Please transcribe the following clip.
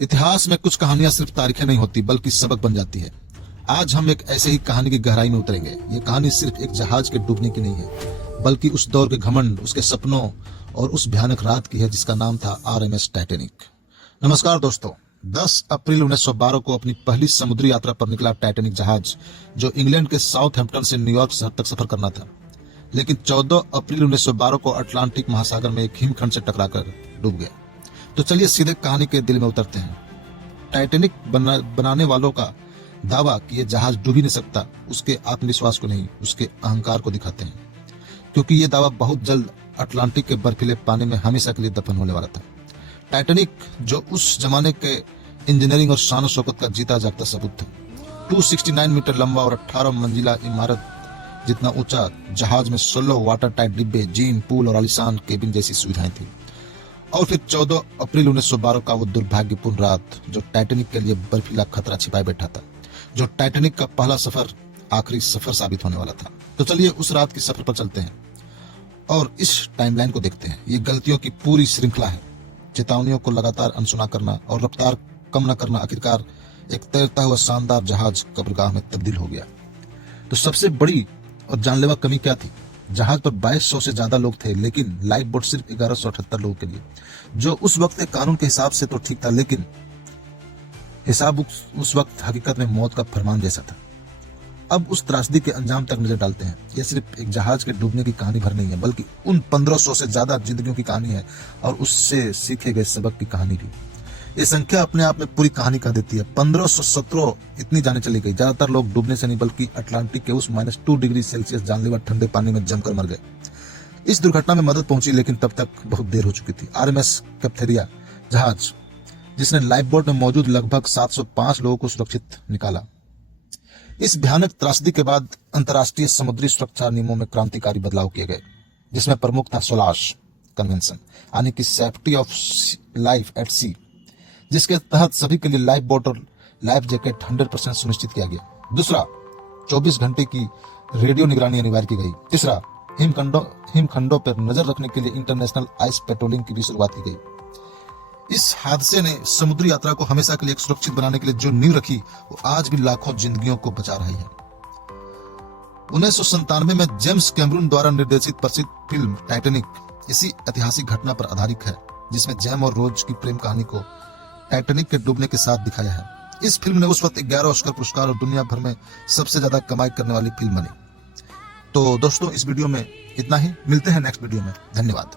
इतिहास में कुछ कहानियां सिर्फ तारीखें नहीं होती बल्कि सबक बन जाती है। आज हम एक ऐसे ही कहानी की गहराई में उतरेंगे। ये कहानी सिर्फ एक जहाज के डूबने की नहीं है, बल्कि उस दौर के घमंड, उसके सपनों और उस भयानक रात की है जिसका नाम था RMS टाइटैनिक। नमस्कार दोस्तों, 10 अप्रैल 1912 को अपनी पहली समुद्री यात्रा पर निकला टाइटैनिक जहाज, जो इंग्लैंड के साउथहैम्पटन से न्यूयॉर्क शहर तक सफर करना था, लेकिन 14 अप्रैल 1912 को अटलांटिक महासागर में एक हिमखंड से टकराकर डूब गया। तो चलिए सीधे कहानी के दिल में उतरते हैं। टाइटैनिक बनाने वालों का दावा कि यह जहाज डूब ही नहीं सकता उसके आत्मविश्वास को नहीं, उसके अहंकार को दिखाते हैं, क्योंकि यह दावा बहुत जल्द अटलांटिक के बर्फीले पानी में हमेशा के लिए दफन होने वाला था। टाइटैनिक, जो उस जमाने के इंजीनियरिंग और शान शौकत का जीता जागता सबूत था, 269 मीटर लंबा और 18 मंजिला इमारत जितना ऊंचा जहाज में 16 वाटर टाइट डिब्बे, जिम, पूल और आलीशान केबिन जैसी सुविधाएं थी। और फिर 14 अप्रैल 1912 का वो दुर्भाग्यपूर्ण रात, जो टाइटैनिक के लिए बर्फीला खतरा छिपाए बैठा था, जो टाइटैनिक का पहला सफर आखिरी सफर साबित होने वाला था। तो चलिए उस रात के सफर पर चलते हैं और इस टाइमलाइन को देखते हैं। ये गलतियों की पूरी श्रृंखला है। चेतावनियों को लगातार अनसुना करना और रफ्तार कम न करना, आखिरकार एक तैरता हुआ शानदार जहाज कब्रगाह में तब्दील हो गया। तो सबसे बड़ी और जानलेवा कमी क्या थी? जहाज पर 2200 से ज्यादा लोग थे, लेकिन लाइफ बोट सिर्फ 1178 लोगों के लिए, जो उस वक्त के कानून के हिसाब से तो ठीक था, लेकिन हिसाब उस वक्त हकीकत में मौत का फरमान जैसा था। अब उस त्रासदी के अंजाम तक नजर डालते हैं। यह सिर्फ एक जहाज के डूबने की कहानी भर नहीं है, बल्कि उन 1500 से ज्यादा जिंदगियों की कहानी है और उससे सीखे गए सबक की कहानी भी। ये संख्या अपने आप में पूरी कहानी कह देती है। 1517 इतनी जाने चली गई। ज्यादातर लोग डूबने से नहीं, बल्कि अटलांटिक के उस -2 डिग्री सेल्सियस जानलेवा ठंडे पानी में जमकर मर गए। इस दुर्घटना में मदद पहुंची, लेकिन तब तक बहुत देर हो चुकी थी। RMS कैप्थेरिया जहाज, जिसने लाइफ बोट में मौजूद लगभग 705 लोगों को सुरक्षित निकाला। इस भयानक त्रासदी के बाद अंतर्राष्ट्रीय समुद्री सुरक्षा नियमों में क्रांतिकारी बदलाव किए गए, जिसमें प्रमुख था सोलाश कन्वेंशन, यानी कि सेफ्टी ऑफ लाइफ एट सी, जिसके तहत सभी के लिए लाइफ बोट और लाइफ जैकेट 100% सुनिश्चित किया गया। दूसरा, 24 घंटे की रेडियो निगरानी अनिवार्य की गई। तीसरा, हिमखंडों पर नजर रखने के लिए इंटरनेशनल आइस पेट्रोलिंग की भी शुरुआत की गई। इस हादसे ने समुद्री यात्रा को हमेशा के लिए सुरक्षित बनाने के लिए जो नींव रखी, वो आज भी लाखों जिंदगियों को बचा रही है। 1997 में जेम्स कैमरून द्वारा निर्देशित प्रसिद्ध फिल्म टाइटैनिक इसी ऐतिहासिक घटना पर आधारित है, जिसमें जैम और रोज की प्रेम कहानी को टाइटैनिक के डूबने के साथ दिखाया है। इस फिल्म ने उस वक्त 11 ऑस्कर पुरस्कार और दुनिया भर में सबसे ज्यादा कमाई करने वाली फिल्म बनी। तो दोस्तों, इस वीडियो में इतना ही। मिलते हैं नेक्स्ट वीडियो में। धन्यवाद।